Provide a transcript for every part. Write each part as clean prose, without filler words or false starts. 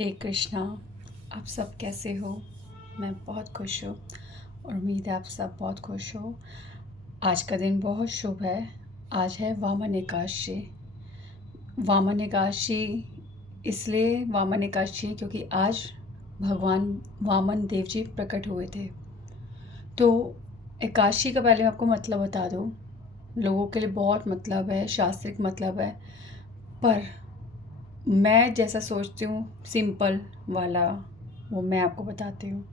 हे कृष्णा। आप सब कैसे हो? मैं बहुत खुश हूँ और उम्मीद है आप सब बहुत खुश हो। आज का दिन बहुत शुभ है। आज है वामन एकादशी। वामन एकादशी इसलिए वामन एकादशी है क्योंकि आज भगवान वामन देव जी प्रकट हुए थे। तो एकादशी का पहले मैं आपको मतलब बता दूँ। लोगों के लिए बहुत मतलब है, शास्त्रिक मतलब है, पर मैं जैसा सोचती हूँ सिंपल वाला वो मैं आपको बताती हूँ।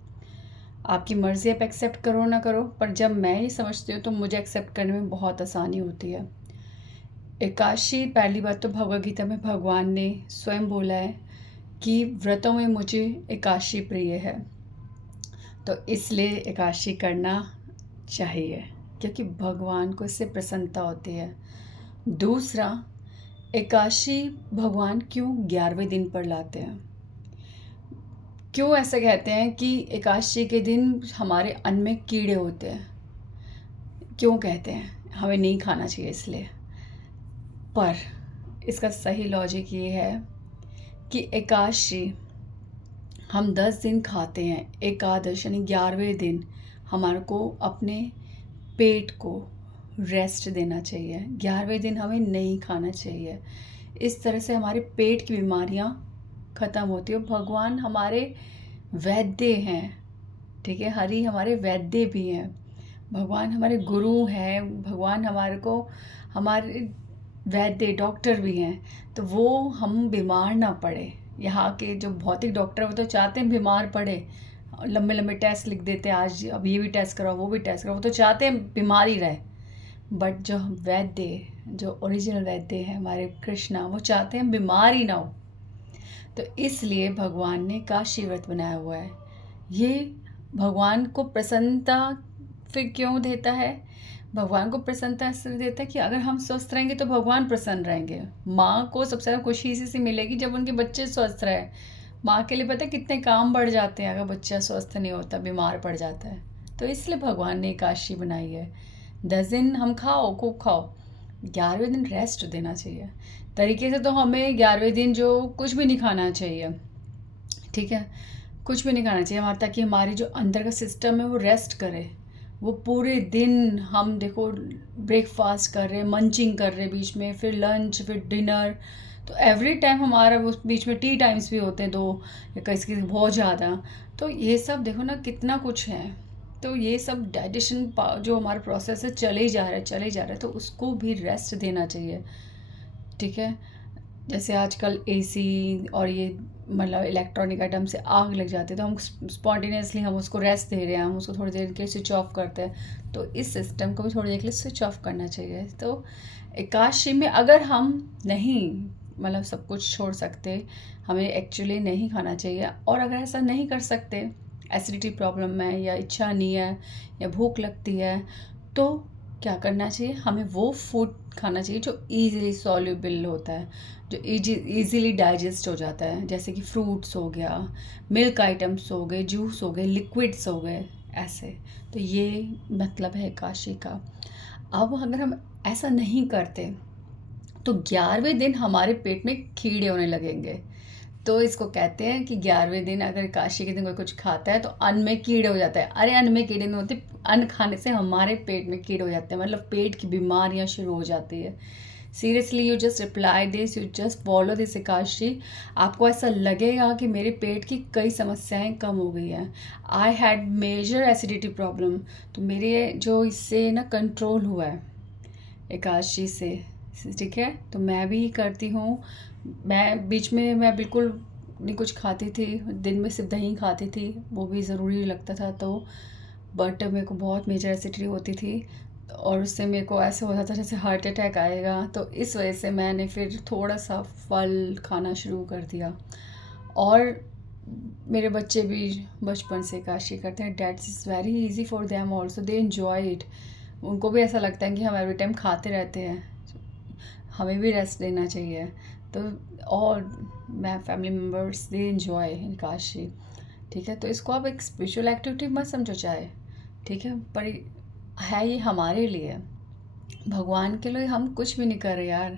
आपकी मर्ज़ी आप एक्सेप्ट करो ना करो, पर जब मैं ये समझती हूँ तो मुझे एक्सेप्ट करने में बहुत आसानी होती है। एकादशी, पहली बात तो भगवद गीता में भगवान ने स्वयं बोला है कि व्रतों में मुझे एकादशी प्रिय है, तो इसलिए एकादशी करना चाहिए क्योंकि भगवान को इससे प्रसन्नता होती है। दूसरा, एकादशी भगवान क्यों 11वें दिन पर लाते हैं? क्यों ऐसा कहते हैं कि एकादशी के दिन हमारे अन्न में कीड़े होते हैं? क्यों कहते हैं? हमें नहीं खाना चाहिए इसलिए। पर इसका सही लॉजिक ये है कि एकादशी हम 10 दिन खाते हैं, एकादश यानी 11वें दिन हमारे को अपने पेट को रेस्ट देना चाहिए। 11वें दिन हमें नहीं खाना चाहिए। इस तरह से हमारे पेट की बीमारियां ख़त्म होती है। भगवान हमारे वैद्य हैं, ठीक है, हरि हमारे वैद्य भी हैं, भगवान हमारे गुरु हैं, भगवान हमारे वैद्य डॉक्टर भी हैं। तो वो हम बीमार ना पड़े। यहाँ के जो भौतिक डॉक्टर वो तो चाहते हैं बीमार पड़े, लंबे लंबे टेस्ट लिख देते हैं, आज अब ये भी टेस्ट कराओ वो भी टेस्ट कराओ, वो तो चाहते हैं बीमार ही रहे। बट जो वैद्य, जो ओरिजिनल वैद्य हैं हमारे कृष्णा, वो चाहते हैं बीमार ही ना हो। तो इसलिए भगवान ने काशी व्रत बनाया हुआ है। ये भगवान को प्रसन्नता फिर क्यों देता है? भगवान को प्रसन्नता इसलिए देता है कि अगर हम स्वस्थ रहेंगे तो भगवान प्रसन्न रहेंगे। माँ को सबसे ज़्यादा खुशी इसी से मिलेगी जब उनके बच्चे स्वस्थ रहे। माँ के लिए पता है कितने काम बढ़ जाते हैं अगर बच्चा स्वस्थ नहीं होता, बीमार पड़ जाता है। तो इसलिए भगवान ने एकादशी बनाई है। 10 दिन हम खाओ, खूब खाओ, 11वें दिन रेस्ट देना चाहिए। तरीके से तो हमें 11वें दिन जो कुछ भी नहीं खाना चाहिए, ठीक है, कुछ भी नहीं खाना चाहिए हमारा, ताकि हमारी जो अंदर का सिस्टम है वो रेस्ट करे। वो पूरे दिन हम देखो ब्रेकफास्ट कर रहे, मंचिंग कर रहे, बीच में फिर लंच, फिर डिनर, तो एवरी टाइम हमारा वो बीच में टी टाइम्स भी होते हैं 2 या किसी बहुत ज़्यादा। तो ये सब देखो ना कितना कुछ है। तो ये सब डाइजेशन जो हमारा प्रोसेस है चले ही जा रहा है, चले ही जा रहा है, तो उसको भी रेस्ट देना चाहिए, ठीक है। जैसे आजकल एसी और ये मतलब इलेक्ट्रॉनिक आइटम से आग लग जाती है, तो हम स्पॉन्टेनियसली हम उसको रेस्ट दे रहे हैं, हम उसको थोड़ी देर के लिए स्विच ऑफ करते हैं। तो इस सिस्टम को भी थोड़ी देर के लिए स्विच ऑफ करना चाहिए। तो एकादशी में अगर हम नहीं मतलब सब कुछ छोड़ सकते, हमें एक्चुअली नहीं खाना चाहिए, और अगर ऐसा नहीं कर सकते, एसिडिटी प्रॉब्लम है या इच्छा नहीं है या भूख लगती है, तो क्या करना चाहिए? हमें वो फूड खाना चाहिए जो ईज़िली सॉल्युबल होता है, जो ईज़िली डाइजेस्ट हो जाता है, जैसे कि फ्रूट्स हो गया, मिल्क आइटम्स हो गए, जूस हो गए, लिक्विड्स हो गए, ऐसे। तो ये मतलब है एकादशी का। अब अगर हम ऐसा नहीं करते तो 11वें दिन हमारे पेट में कीड़े होने लगेंगे। तो इसको कहते हैं कि 11वें दिन अगर एकादशी के दिन कोई कुछ खाता है तो अन्न में कीड़े हो जाते हैं। अरे अन्न में कीड़े नहीं होते, अन्न खाने से हमारे पेट में कीड़े हो जाते हैं, मतलब पेट की बीमारियां शुरू हो जाती है। Seriously, you just reply this, you just follow this Ekadashi, आपको ऐसा लगेगा कि मेरे पेट की कई समस्याएं कम हो गई हैं। I had major acidity problem, तो मेरे जो इससे ना कंट्रोल हुआ है एकादशी से, ठीक है। तो मैं भी करती हूँ। मैं बीच में मैं बिल्कुल नहीं कुछ खाती थी, दिन में सिर्फ दही खाती थी, वो भी ज़रूरी लगता था तो। बट मेरे को बहुत मेजर एसिडिटी होती थी और उससे मेरे को ऐसे होता था जैसे हार्ट अटैक आएगा। तो इस वजह से मैंने फिर थोड़ा सा फल खाना शुरू कर दिया। और मेरे बच्चे भी बचपन से काशी करते हैं। That's is very easy for them also, they enjoy it. उनको भी ऐसा लगता है कि हम एवरी टाइम खाते रहते हैं, हमें भी रेस्ट देना चाहिए। तो और मैं family members they enjoy Kashi, ठीक है। तो इसको आप एक स्पिरिचुअल एक्टिविटी मत समझो चाहे, ठीक है, पर है ये हमारे लिए, भगवान के लिए हम कुछ भी नहीं कर रहे यार।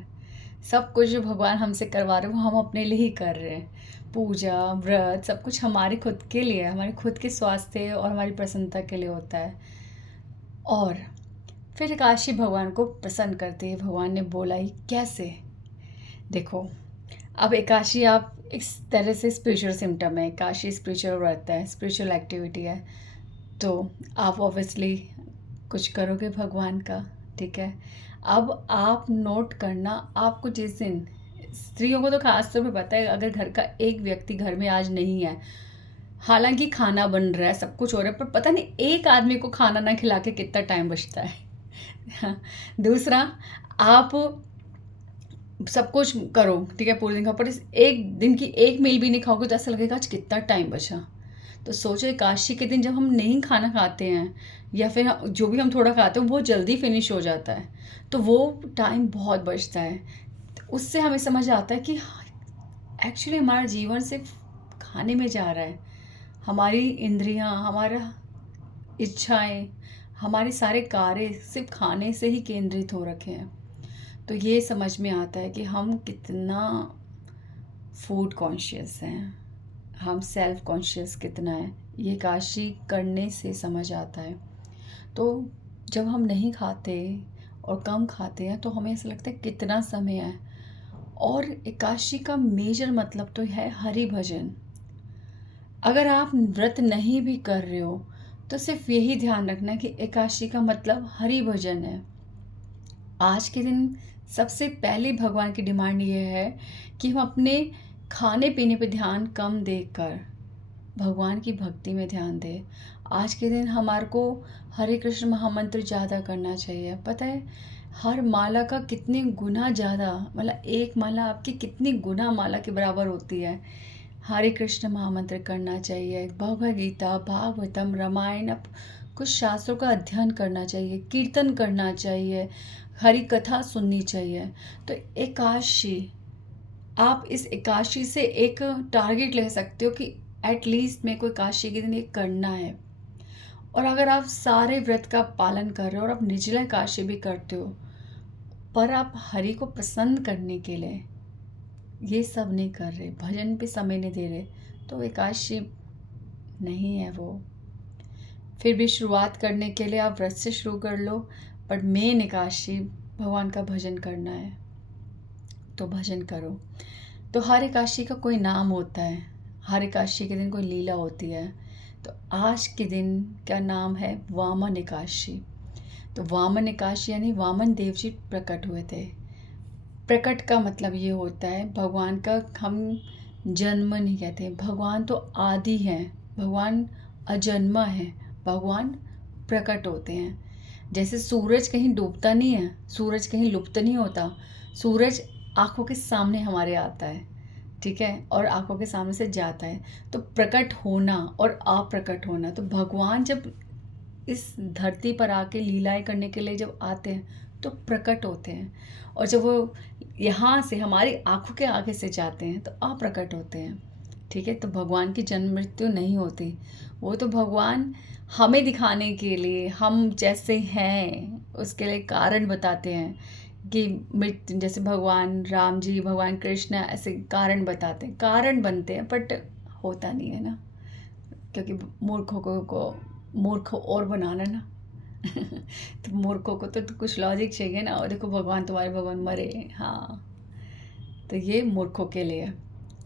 सब कुछ जो भगवान हमसे करवा रहे हैं वो हम अपने लिए ही कर रहे हैं। पूजा व्रत सब कुछ हमारे खुद के लिए, हमारे खुद के स्वास्थ्य और हमारी प्रसन्नता के लिए होता है। और फिर एकादशी भगवान को प्रसन्न करती है। भगवान ने बोला ही कैसे, देखो अब एकादशी आप इस तरह से स्पिरिचुअल सिम्टम है, एकादशी स्पिरिचुअल व्रत है, स्पिरिचुअल एक्टिविटी है, तो आप ऑब्वियसली कुछ करोगे भगवान का, ठीक है। अब आप नोट करना, आपको जिस दिन, स्त्रियों को तो खास तौर पे पता है, अगर घर का एक व्यक्ति घर में आज नहीं है, हालांकि खाना बन रहा है, सब कुछ हो रहा है, पर पता नहीं एक आदमी को खाना ना खिला के कितना टाइम बचता है। दूसरा, आप सब कुछ करो, ठीक है, पूरे दिन खाओ, पर इस एक दिन की एक मील भी नहीं खाओगे तो ऐसा लगेगा आज कितना टाइम बचा। तो सोचो एकादशी के दिन जब हम नहीं खाना खाते हैं, या फिर जो भी हम थोड़ा खाते हैं वो जल्दी फिनिश हो जाता है, तो वो टाइम बहुत बचता है। तो उससे हमें समझ आता है कि एक्चुअली हमारा जीवन सिर्फ खाने में जा रहा है। हमारी इंद्रियां, हमारा इच्छाएं, हमारे सारे कार्य सिर्फ खाने से ही केंद्रित हो रखे हैं। तो ये समझ में आता है कि हम कितना फूड कॉन्शियस हैं, हम सेल्फ कॉन्शियस कितना है, ये एकादशी करने से समझ आता है। तो जब हम नहीं खाते और कम खाते हैं तो हमें ऐसा लगता है कितना समय है। और एकादशी का मेजर मतलब तो है हरि भजन। अगर आप व्रत नहीं भी कर रहे हो तो सिर्फ यही ध्यान रखना कि एकादशी का मतलब हरि भजन है। आज के दिन सबसे पहले भगवान की डिमांड ये है कि हम अपने खाने पीने पे ध्यान कम देकर भगवान की भक्ति में ध्यान दें। आज के दिन हमारे को हरे कृष्ण महामंत्र ज़्यादा करना चाहिए। पता है हर माला का कितने गुना ज़्यादा, मतलब एक माला आपकी कितनी गुना माला के बराबर होती है। हरे कृष्ण महामंत्र करना चाहिए, भगवद गीता, भागवतम, रामायण, अब कुछ शास्त्रों का अध्ययन करना चाहिए, कीर्तन करना चाहिए, हरि कथा सुननी चाहिए। तो एकादशी, आप इस एकादशी से एक टारगेट ले सकते हो कि एटलीस्ट मेरे को एकादशी के दिन ये करना है। और अगर आप सारे व्रत का पालन कर रहे हो और आप निर्जला एकादशी भी करते हो, पर आप हरि को प्रसन्न करने के लिए ये सब नहीं कर रहे, भजन पे समय नहीं दे रहे, तो एकादशी नहीं है वो। फिर भी शुरुआत करने के लिए आप व्रत से शुरू कर लो, पर मेन एकादशी भगवान का भजन करना है तो भजन करो। तो हर एकादशी का कोई नाम होता है, हर एकादशी के दिन कोई लीला होती है। तो आज के दिन का नाम है वामन एकादशी। तो वामन एकादशी यानी वामन देव जी प्रकट हुए थे। प्रकट का मतलब ये होता है भगवान का, हम जन्म नहीं कहते, भगवान तो आदि हैं, भगवान अजन्मा है, भगवान प्रकट होते हैं। जैसे सूरज कहीं डूबता नहीं है, सूरज कहीं लुप्त नहीं होता, सूरज आँखों के सामने हमारे आता है, ठीक है, और आँखों के सामने से जाता है। तो प्रकट होना और अप्रकट होना, तो भगवान जब इस धरती पर आके लीलाएं करने के लिए जब आते हैं तो प्रकट होते हैं, और जब वो यहाँ से हमारी आँखों के आगे से जाते हैं तो अप्रकट होते हैं, ठीक है। तो भगवान की जन्म मृत्यु नहीं होती, वो तो भगवान हमें दिखाने के लिए, हम जैसे हैं उसके लिए कारण बताते हैं कि मृत्यु, जैसे भगवान राम जी, भगवान कृष्ण ऐसे कारण बताते हैं, कारण बनते हैं, बट होता नहीं है ना, क्योंकि मूर्खों को मूर्ख और बनाना ना। तो मूर्खों को तो कुछ लॉजिक चाहिए ना, और देखो भगवान, तुम्हारे भगवान मरे, हाँ, तो ये मूर्खों के लिए।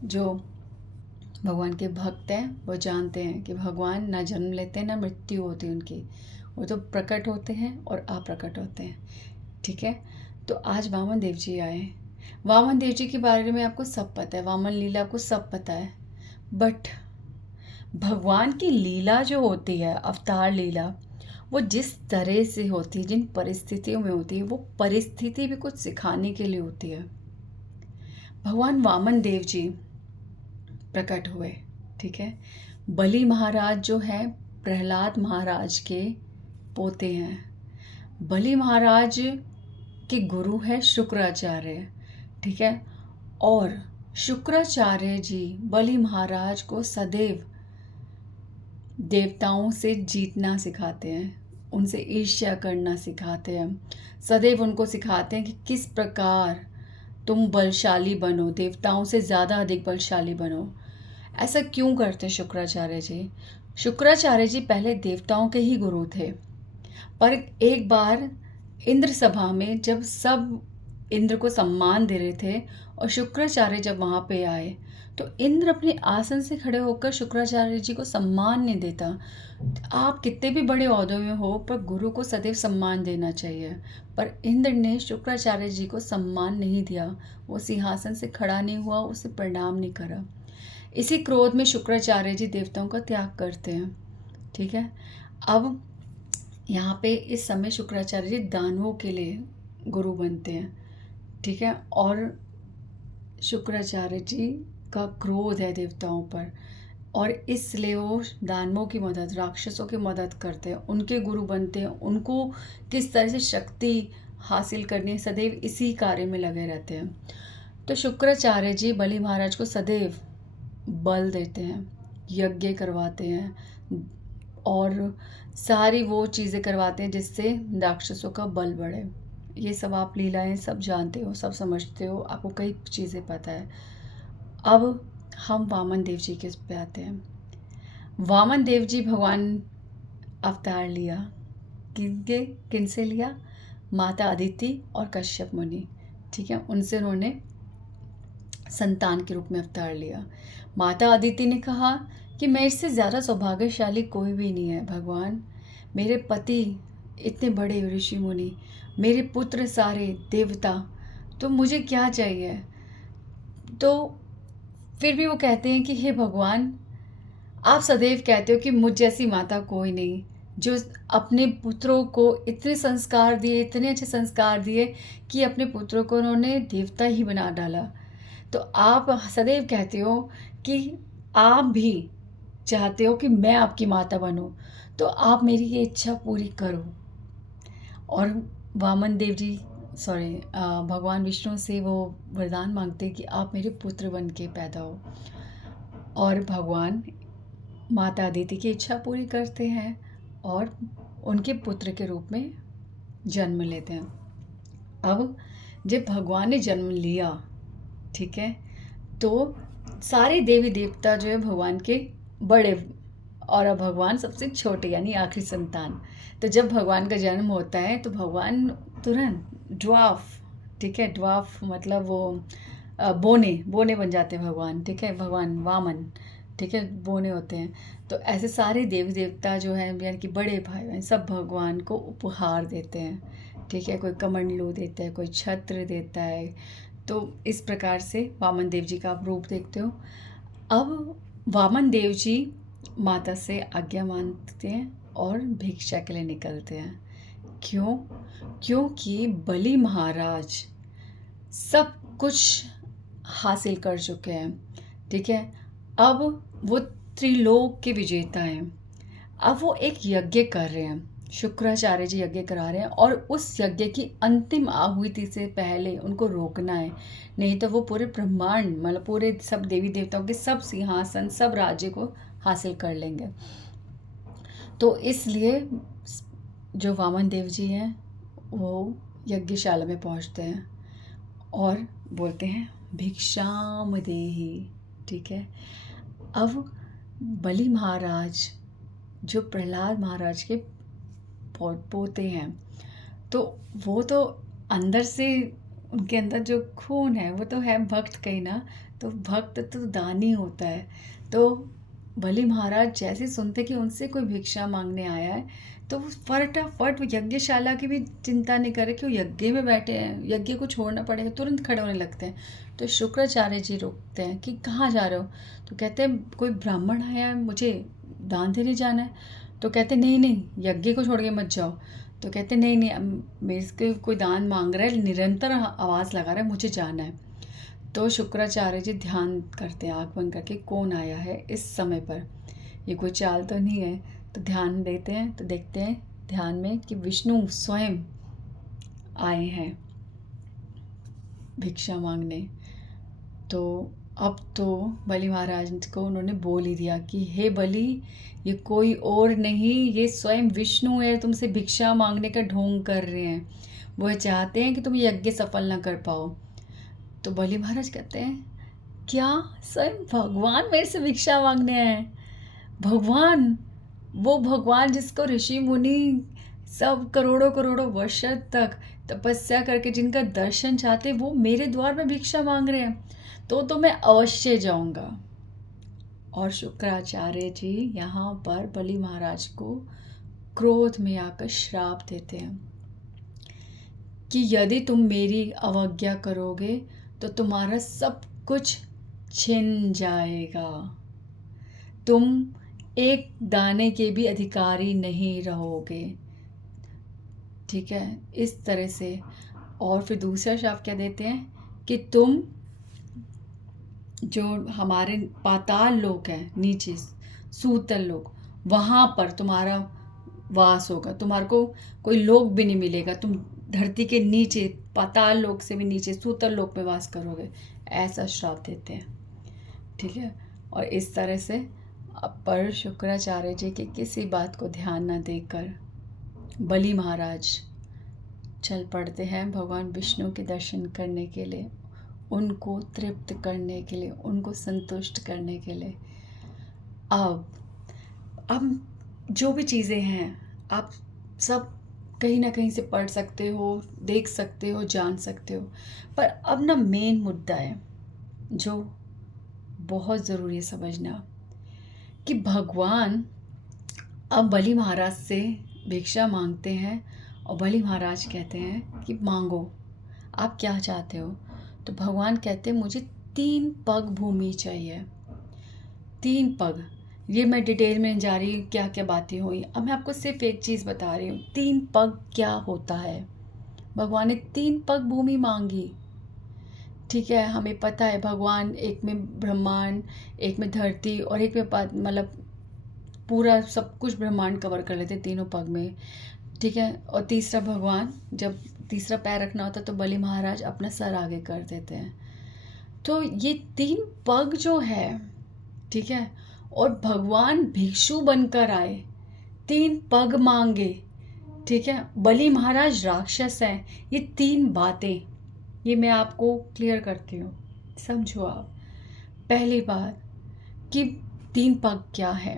जो भगवान के भक्त हैं वो जानते हैं कि भगवान ना जन्म लेते हैं ना मृत्यु होती उनकी, वो तो प्रकट होते हैं और अप्रकट होते हैं, ठीक है। तो आज वामन देव जी आए। वामन देव जी के बारे में आपको सब पता है, वामन लीला आपको सब पता है, बट भगवान की लीला जो होती है, अवतार लीला, वो जिस तरह से होती है, जिन परिस्थितियों में होती है, वो परिस्थिति भी कुछ सिखाने के लिए होती है। भगवान वामन देव जी प्रकट हुए, ठीक है। बलि महाराज जो है प्रहलाद महाराज के पोते हैं। बलि महाराज के गुरु है शुक्राचार्य, ठीक है। और शुक्राचार्य जी बलि महाराज को सदैव देवताओं से जीतना सिखाते हैं, उनसे ईर्ष्या करना सिखाते हैं, सदैव उनको सिखाते हैं कि किस प्रकार तुम बलशाली बनो, देवताओं से ज़्यादा अधिक बलशाली बनो। ऐसा क्यों करते शुक्राचार्य जी? शुक्राचार्य जी पहले देवताओं के ही गुरु थे, पर एक बार इंद्र सभा में जब सब इंद्र को सम्मान दे रहे थे और शुक्राचार्य जब वहाँ पे आए, तो इंद्र अपने आसन से खड़े होकर शुक्राचार्य जी को सम्मान नहीं देता। आप कितने भी बड़े ओहदे में हो, पर गुरु को सदैव सम्मान देना चाहिए। पर इंद्र ने शुक्राचार्य जी को सम्मान नहीं दिया, वो सिंहासन से खड़ा नहीं हुआ, उसे प्रणाम नहीं करा। इसी क्रोध में शुक्राचार्य जी देवताओं का त्याग करते हैं। ठीक है, अब यहाँ पे इस समय शुक्राचार्य जी दानवों के लिए गुरु बनते हैं। ठीक है, और शुक्राचार्य जी का क्रोध है देवताओं पर, और इसलिए वो दानवों की मदद, राक्षसों की मदद करते हैं, उनके गुरु बनते हैं। उनको किस तरह से शक्ति हासिल करनी है, सदैव इसी कार्य में लगे रहते हैं। तो शुक्राचार्य जी बलि महाराज को सदैव बल देते हैं, यज्ञ करवाते हैं और सारी वो चीज़ें करवाते हैं जिससे राक्षसों का बल बढ़े। ये सब आप लीलाएं सब जानते हो, सब समझते हो, आपको कई चीज़ें पता है। अब हम वामन देव जी के पे आते हैं। वामन देव जी भगवान अवतार लिया, किन से लिया? माता अदिति और कश्यप मुनि। ठीक है, उनसे उन्होंने संतान के रूप में अवतार लिया। माता अदिति ने कहा कि मैं इससे ज़्यादा सौभाग्यशाली कोई भी नहीं है भगवान। मेरे पति इतने बड़े ऋषि मुनि, मेरे पुत्र सारे देवता, तो मुझे क्या चाहिए? तो फिर भी वो कहते हैं कि हे भगवान, आप सदैव कहते हो कि मुझ जैसी माता कोई नहीं, जो अपने पुत्रों को इतने संस्कार दिए, इतने अच्छे संस्कार दिए कि अपने पुत्रों को उन्होंने देवता ही बना डाला। तो आप सदैव कहते हो कि आप भी चाहते हो कि मैं आपकी माता बनूं, तो आप मेरी ये इच्छा पूरी करो। और वामन देव जी भगवान विष्णु से वो वरदान मांगते हैं कि आप मेरे पुत्र बन के पैदा हो, और भगवान माता अदिति की इच्छा पूरी करते हैं और उनके पुत्र के रूप में जन्म लेते हैं। अब जब भगवान ने जन्म लिया, ठीक है, तो सारे देवी देवता जो है भगवान के बड़े, और अब भगवान सबसे छोटे यानी आखिरी संतान। तो जब भगवान का जन्म होता है तो भगवान तुरंत ड्वार्फ, ठीक है, ड्वार्फ मतलब वो बोने बन जाते हैं भगवान। ठीक है, भगवान वामन, ठीक है, बोने होते हैं। तो ऐसे सारे देवी देवता जो हैं यानी कि बड़े भाई बहन सब भगवान को उपहार देते हैं। ठीक है, कोई कमंडलू देता है, कोई छत्र देता है। तो इस प्रकार से वामन देव जी का आप रूप देखते हो। अब वामन देव जी माता से आज्ञा मांगते हैं और भिक्षा के लिए निकलते हैं। क्यों? क्योंकि बलि महाराज सब कुछ हासिल कर चुके हैं। ठीक है, अब वो त्रिलोक के विजेता हैं। अब वो एक यज्ञ कर रहे हैं, शुक्राचार्य जी यज्ञ करा रहे हैं, और उस यज्ञ की अंतिम आहुति से पहले उनको रोकना है, नहीं तो वो पूरे ब्रह्मांड मतलब पूरे सब देवी देवताओं के सब सिंहासन, सब राज्य को हासिल कर लेंगे। तो इसलिए जो वामन देव जी हैं वो यज्ञशाला में पहुंचते हैं और बोलते हैं भिक्षाम देहि। ठीक है, अब बलि महाराज जो प्रहलाद महाराज के पोते हैं, तो वो तो अंदर से उनके अंदर जो खून है वो तो है भक्त का ही ना, तो भक्त तो दानी होता है। तो बलि महाराज जैसे सुनते कि उनसे कोई भिक्षा मांगने आया है, तो वो फटाफट यज्ञशाला की भी चिंता नहीं करे कि वो यज्ञ में बैठे हैं, यज्ञ को छोड़ना पड़ेगा, तुरंत खड़े होने लगते हैं। तो शुक्राचार्य जी रोकते हैं कि कहाँ जा रहे हो? तो कहते हैं कोई ब्राह्मण आया है, मुझे दान देने जाना है। तो कहते नहीं नहीं, यज्ञ को छोड़ के मत जाओ। तो कहते नहीं नहीं, मेरे से कोई दान मांग रहा है, निरंतर आवाज़ लगा रहा है, मुझे जाना है। तो शुक्राचार्य जी ध्यान करते हैं आँख बंद करके, कौन आया है इस समय पर, ये कोई चाल तो नहीं है। तो ध्यान देते हैं तो देखते हैं ध्यान में कि विष्णु स्वयं आए हैं भिक्षा मांगने। तो अब तो बलि महाराज को उन्होंने बोल ही दिया कि हे बलि, ये कोई और नहीं, ये स्वयं विष्णु है, तुमसे भिक्षा मांगने का ढोंग कर रहे हैं। वो चाहते हैं कि तुम यज्ञ सफल ना कर पाओ। तो बलि महाराज कहते हैं क्या स्वयं भगवान मेरे से भिक्षा मांगने आए? भगवान, वो भगवान जिसको ऋषि मुनि सब करोड़ों करोड़ों वर्ष तक तपस्या करके जिनका दर्शन चाहते, वो मेरे द्वार में भिक्षा मांग रहे हैं, तो मैं अवश्य जाऊंगा। और शुक्राचार्य जी यहाँ पर बलि महाराज को क्रोध में आकर श्राप देते हैं कि यदि तुम मेरी अवज्ञा करोगे तो तुम्हारा सब कुछ छिन जाएगा, तुम एक दाने के भी अधिकारी नहीं रहोगे। ठीक है, इस तरह से। और फिर दूसरा श्राप क्या देते हैं कि तुम जो हमारे पाताल लोक है, नीचे सूतल लोक, वहाँ पर तुम्हारा वास होगा, तुम्हारे को कोई लोक भी नहीं मिलेगा, तुम धरती के नीचे पाताल लोक से भी नीचे सूतल लोक में वास करोगे, ऐसा श्राप देते हैं। ठीक है, और इस तरह से पर शुक्राचार्य जी की किसी बात को ध्यान न देकर बलि महाराज चल पड़ते हैं भगवान विष्णु के दर्शन करने के लिए, उनको तृप्त करने के लिए, उनको संतुष्ट करने के लिए। अब जो भी चीज़ें हैं आप सब कहीं ना कहीं से पढ़ सकते हो, देख सकते हो, जान सकते हो, पर अब ना मेन मुद्दा है जो बहुत ज़रूरी है समझना कि भगवान अब बलि महाराज से भिक्षा मांगते हैं और बलि महाराज कहते हैं कि मांगो, आप क्या चाहते हो? तो भगवान कहते हैं मुझे 3 पग भूमि चाहिए। 3 पग, ये मैं डिटेल में जा रही हूँ क्या क्या बातें हुई, अब मैं आपको सिर्फ एक चीज़ बता रही हूँ, 3 पग क्या होता है। भगवान ने 3 पग भूमि मांगी। ठीक है, हमें पता है भगवान एक में ब्रह्मांड, एक में धरती और एक में मतलब पूरा सब कुछ ब्रह्मांड कवर कर लेते तीनों पग में। ठीक है, और तीसरा भगवान जब तीसरा पैर रखना होता तो बलि महाराज अपना सर आगे कर देते हैं। तो ये 3 पग जो है, ठीक है, और भगवान भिक्षु बनकर आए, 3 पग मांगे। ठीक है, बलि महाराज राक्षस हैं, ये 3 बातें ये मैं आपको क्लियर करती हूँ, समझो आप। पहली बात कि 3 पग क्या है,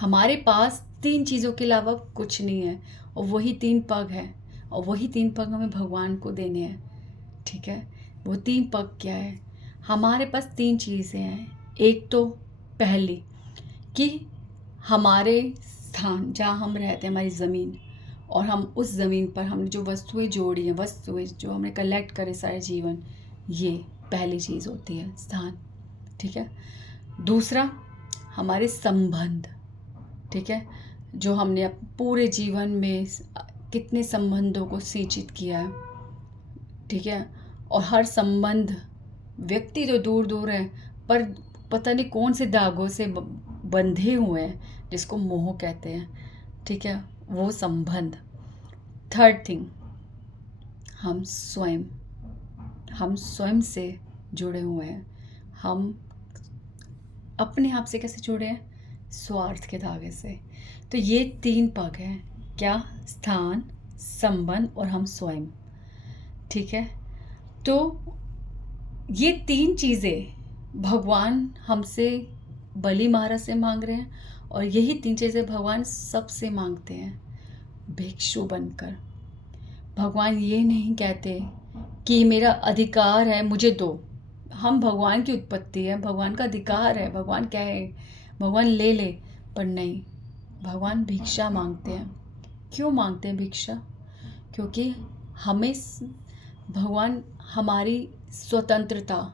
हमारे पास 3 चीज़ों के अलावा कुछ नहीं है और वही 3 पग है और वही 3 पग हमें भगवान को देने हैं। ठीक है, वो 3 पग क्या है, हमारे पास 3 चीज़ें हैं। एक तो पहली कि हमारे स्थान जहाँ हम रहते हैं, हमारी ज़मीन, और हम उस ज़मीन पर हमने जो वस्तुएं जोड़ी हैं, वस्तुएं जो हमने कलेक्ट करे सारे जीवन, ये पहली चीज़ होती है, स्थान। ठीक है, दूसरा हमारे संबंध। ठीक है, जो हमने अब पूरे जीवन में कितने संबंधों को सिंचित किया है। ठीक है, और हर संबंध, व्यक्ति तो दूर दूर है पर पता नहीं कौन से धागों से बंधे हुए हैं जिसको मोह कहते हैं। ठीक है, वो संबंध। थर्ड थिंग, हम स्वयं से जुड़े हुए हैं। हम अपने आप से कैसे जुड़े हैं? स्वार्थ के धागे से। तो ये 3 पग हैं, क्या? स्थान, संबंध और हम स्वयं। ठीक है, तो ये 3 चीज़ें भगवान हमसे बलि महाराज से मांग रहे हैं और यही 3 चीज़ें भगवान सबसे मांगते हैं भिक्षु बनकर। भगवान ये नहीं कहते कि मेरा अधिकार है मुझे दो, हम भगवान की उत्पत्ति है, भगवान का अधिकार है, भगवान कहे भगवान ले ले, पर नहीं, भगवान भिक्षा मांगते हैं। क्यों मांगते हैं भिक्षा? क्योंकि हमें भगवान हमारी स्वतंत्रता,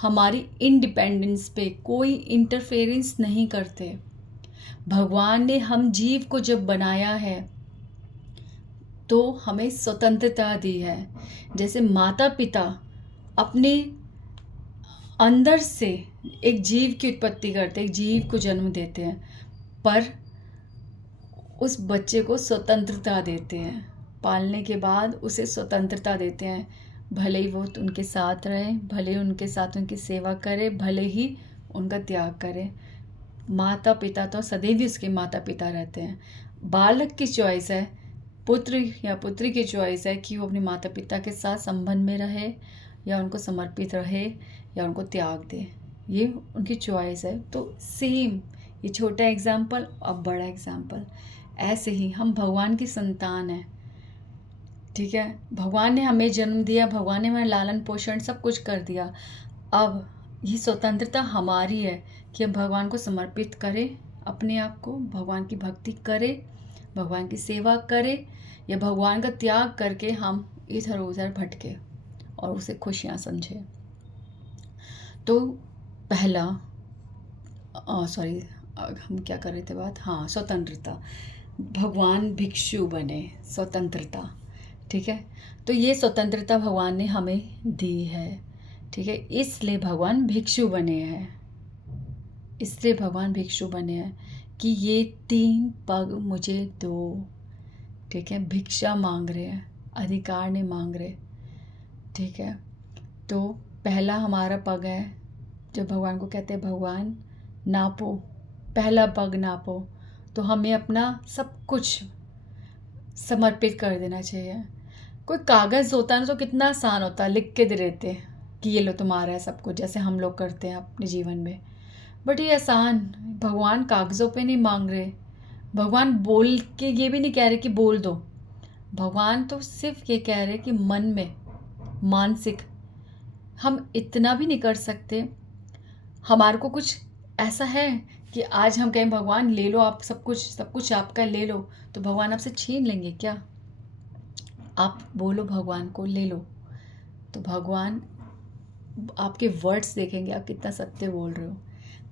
हमारी इंडिपेंडेंस पे कोई इंटरफेरेंस नहीं करते। भगवान ने हम जीव को जब बनाया है तो हमें स्वतंत्रता दी है। जैसे माता पिता अपने अंदर से एक जीव की उत्पत्ति करते हैं, एक जीव को जन्म देते हैं, पर उस बच्चे को स्वतंत्रता देते हैं, पालने के बाद उसे स्वतंत्रता देते हैं, भले ही वो उनके साथ रहे, भले ही उनके साथ उनकी सेवा करे, भले ही उनका त्याग करे। माता पिता तो सदैव ही उसके माता पिता रहते हैं। बालक की चॉइस है, पुत्र या पुत्री की चॉइस है कि वो अपने माता पिता के साथ संबंध में रहे या उनको समर्पित रहे या उनको त्याग दे, ये उनकी चॉइस है। तो सेम, ये छोटा एग्जाम्पल अब बड़ा एग्जाम्पल, ऐसे ही हम भगवान की संतान हैं, ठीक है। भगवान ने हमें जन्म दिया, भगवान ने हमें लालन पोषण सब कुछ कर दिया। अब ये स्वतंत्रता हमारी है कि हम भगवान को समर्पित करें, अपने आप को भगवान की भक्ति करें, भगवान की सेवा करें, या भगवान का त्याग करके हम इधर उधर भटके और उसे खुशियाँ समझे। तो पहला सॉरी, हम क्या कर रहे थे बात, हाँ, स्वतंत्रता। भगवान भिक्षु बने, स्वतंत्रता, ठीक है। तो ये स्वतंत्रता भगवान ने हमें दी है, ठीक है, इसलिए भगवान भिक्षु बने हैं, इसलिए भगवान भिक्षु बने हैं कि ये 3 पग मुझे दो, ठीक है। भिक्षा मांग रहे हैं, अधिकार नहीं मांग रहे, ठीक है। तो पहला हमारा पग है, जब भगवान को कहते हैं भगवान नापो, पहला पग नापो, तो हमें अपना सब कुछ समर्पित कर देना चाहिए। कोई कागज़ होता है ना, तो कितना आसान होता है, लिख के दे देते कि ये लो तुम्हारा है सब कुछ, जैसे हम लोग करते हैं अपने जीवन में। बट ये आसान, भगवान कागज़ों पे नहीं मांग रहे, भगवान बोल के ये भी नहीं कह रहे कि बोल दो, भगवान तो सिर्फ ये कह रहे कि मन में, मानसिक, हम इतना भी नहीं कर सकते। हमारे को कुछ ऐसा है कि आज हम कहें भगवान ले लो आप सब कुछ आपका ले लो, तो भगवान आपसे छीन लेंगे क्या? आप बोलो भगवान को ले लो, तो भगवान आपके वर्ड्स देखेंगे, आप कितना सत्य बोल रहे हो।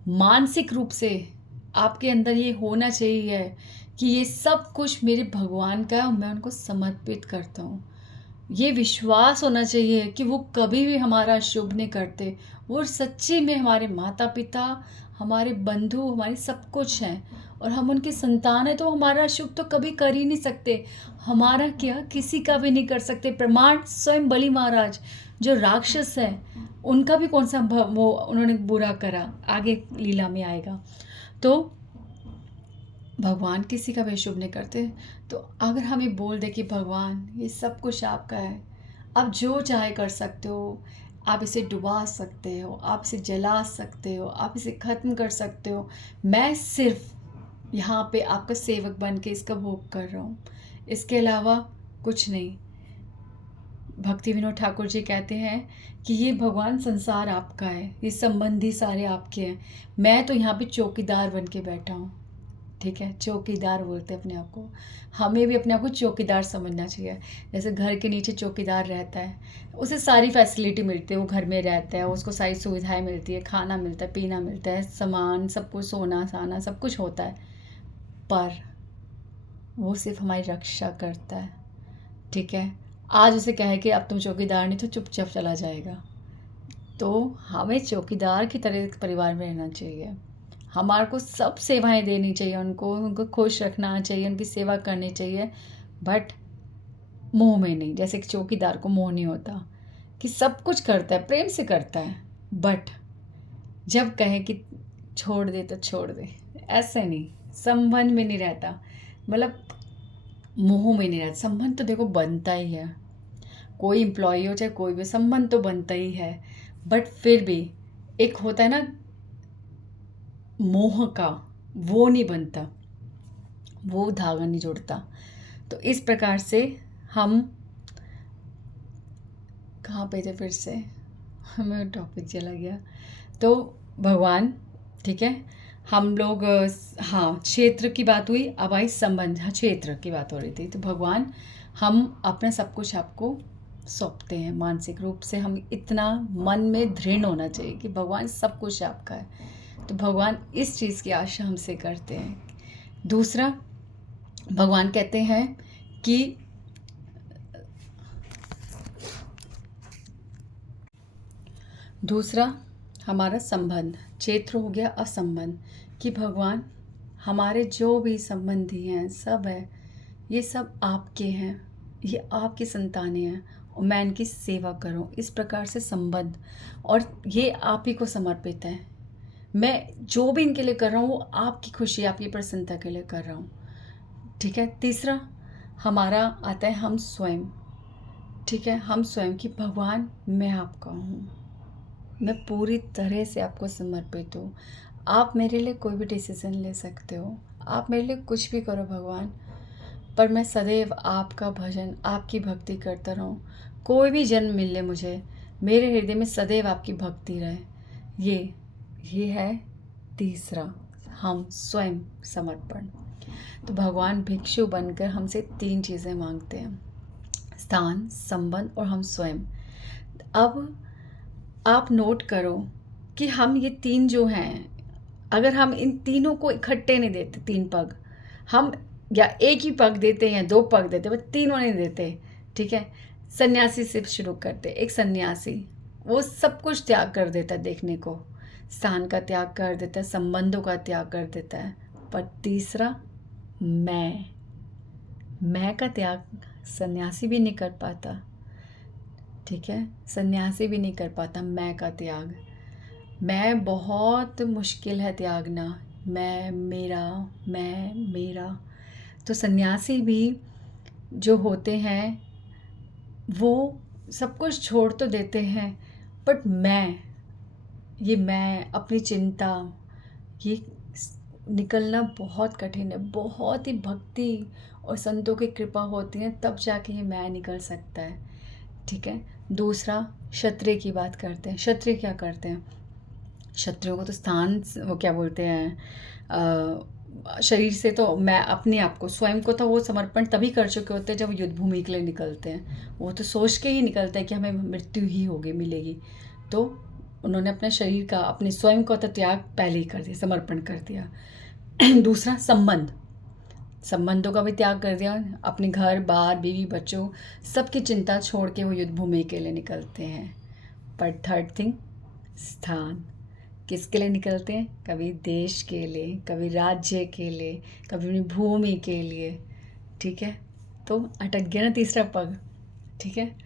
मानसिक रूप से आपके अंदर ये होना चाहिए कि ये सब कुछ मेरे भगवान का है और मैं उनको समर्पित करता हूँ। ये विश्वास होना चाहिए कि वो कभी भी हमारा शुभ नहीं करते, वो सच्ची में हमारे माता पिता, हमारे बंधु, हमारे सब कुछ हैं, और हम उनकी संतान है, तो हमारा शुभ तो कभी कर ही नहीं सकते। हमारा क्या, किसी का भी नहीं कर सकते। प्रमाण स्वयं बलि महाराज जो राक्षस है, उनका भी कौन सा वो उन्होंने बुरा करा, आगे लीला में आएगा। तो भगवान किसी का भी शुभ नहीं करते। तो अगर हमें बोल दे कि भगवान ये सब कुछ आपका है, आप जो चाहे कर सकते हो, आप इसे डुबा सकते हो, आप इसे जला सकते हो, आप इसे ख़त्म कर सकते हो, मैं सिर्फ यहाँ पे आपका सेवक बन के इसका भोग कर रहा हूँ, इसके अलावा कुछ नहीं। भक्ति विनोद ठाकुर जी कहते हैं कि ये भगवान संसार आपका है, ये संबंधी सारे आपके हैं, मैं तो यहाँ पे चौकीदार बन के बैठा हूँ, ठीक है। चौकीदार बोलते हैं अपने आप को, हमें भी अपने आप को चौकीदार समझना चाहिए। जैसे घर के नीचे चौकीदार रहता है, उसे सारी फैसिलिटी मिलती है, वो घर में रहता है, उसको सारी सुविधाएं मिलती है, खाना मिलता है, पीना मिलता है, सामान सब कुछ, सोना साना सब कुछ होता है, पर वो सिर्फ हमारी रक्षा करता है, ठीक है। आज उसे कहे कि अब तुम चौकीदार नहीं, तो चुपचाप चला जाएगा। तो हमें चौकीदार की तरह परिवार में रहना चाहिए, हमारे को सब सेवाएं देनी चाहिए, उनको खुश रखना चाहिए, उनकी सेवा करनी चाहिए, बट मोह में नहीं। जैसे कि चौकीदार को मोह नहीं होता, कि सब कुछ करता है, प्रेम से करता है, बट जब कहे कि छोड़ दे तो छोड़ दे, ऐसे नहीं, संबंध में नहीं रहता, मतलब मोह में नहीं रहता। संबंध तो देखो बनता ही है, कोई एम्प्लॉय हो चाहे कोई भी, संबंध तो बनता ही है, बट फिर भी एक होता है ना मोह का, वो नहीं बनता, वो धागा नहीं जुड़ता। तो इस प्रकार से हम कहाँ पे थे, फिर से हमें टॉपिक चला गया। तो भगवान, ठीक है, हम लोग, हाँ, क्षेत्र की बात हुई, अब आई संबंध, हाँ, क्षेत्र की बात हो रही थी। तो भगवान, हम अपना सब कुछ आपको सौंपते हैं। मानसिक रूप से हम इतना मन में दृढ़ होना चाहिए कि भगवान सब कुछ आपका है। तो भगवान इस चीज़ की आशा हमसे करते हैं। दूसरा, भगवान कहते हैं कि दूसरा हमारा संबंध, क्षेत्र हो गया असंबंध, कि भगवान हमारे जो भी संबंधी हैं सब है, ये सब आपके हैं, ये आपकी संतानें हैं और मैं इनकी सेवा करूं, इस प्रकार से संबंध, और ये आप ही को समर्पित है। मैं जो भी इनके लिए कर रहा हूँ वो आपकी खुशी, आपकी प्रसन्नता के लिए कर रहा हूँ, ठीक है। तीसरा हमारा आता है हम स्वयं, ठीक है, हम स्वयं की भगवान मैं आपका हूँ, मैं पूरी तरह से आपको समर्पित हूँ। आप मेरे लिए कोई भी डिसीज़न ले सकते हो, आप मेरे लिए कुछ भी करो भगवान, पर मैं सदैव आपका भजन, आपकी भक्ति करता रहूँ। कोई भी जन्म मिले मुझे, मेरे हृदय में सदैव आपकी भक्ति रहे। ये है तीसरा, हम स्वयं समर्पण। तो भगवान भिक्षु बनकर हमसे 3 चीज़ें मांगते हैं, स्थान, संबंध और हम स्वयं। अब आप नोट करो कि हम ये 3 जो हैं, अगर हम इन तीनों को इकट्ठे नहीं देते, 3 पग, हम या एक ही पग देते हैं या 2 पग देते हैं, बस तीनों नहीं देते। ठीक है, सन्यासी से शुरू करते। एक सन्यासी, वो सब कुछ त्याग कर देता है, देखने को स्थान का त्याग कर देता है, संबंधों का त्याग कर देता है। पर तीसरा, मैं का त्याग सन्यासी भी नहीं कर पाता। ठीक है, सन्यासी भी नहीं कर पाता मैं का त्याग। मैं बहुत मुश्किल है त्यागना, मैं मेरा। तो सन्यासी भी जो होते हैं वो सब कुछ छोड़ तो देते हैं, बट मैं अपनी चिंता, ये निकलना बहुत कठिन है। बहुत ही भक्ति और संतों की कृपा होती है, तब जाके ये मैं निकल सकता है। ठीक है, दूसरा क्षत्रिय की बात करते हैं। क्षत्रिय क्या करते हैं? क्षत्रियों को तो स्थान, वो क्या बोलते हैं, शरीर से तो मैं अपने आप को, स्वयं को तो वो समर्पण तभी कर चुके होते हैं जब युद्ध भूमि के लिए निकलते हैं। वो तो सोच के ही निकलते हैं कि हमें मृत्यु ही होगी, मिलेगी। तो उन्होंने अपने शरीर का, अपने स्वयं का तो त्याग पहले ही कर दिया, समर्पण कर दिया। दूसरा, संबंधों का भी त्याग कर दिया, अपने घर बार, बीवी बच्चों, सबकी चिंता छोड़ के वो युद्ध भूमि के लिए निकलते हैं। पर थर्ड थिंग, स्थान। किसके लिए निकलते हैं? कभी देश के लिए, कभी राज्य के लिए, कभी अपनी भूमि के लिए। ठीक है, तो अटक गया ना तीसरा पग। ठीक है,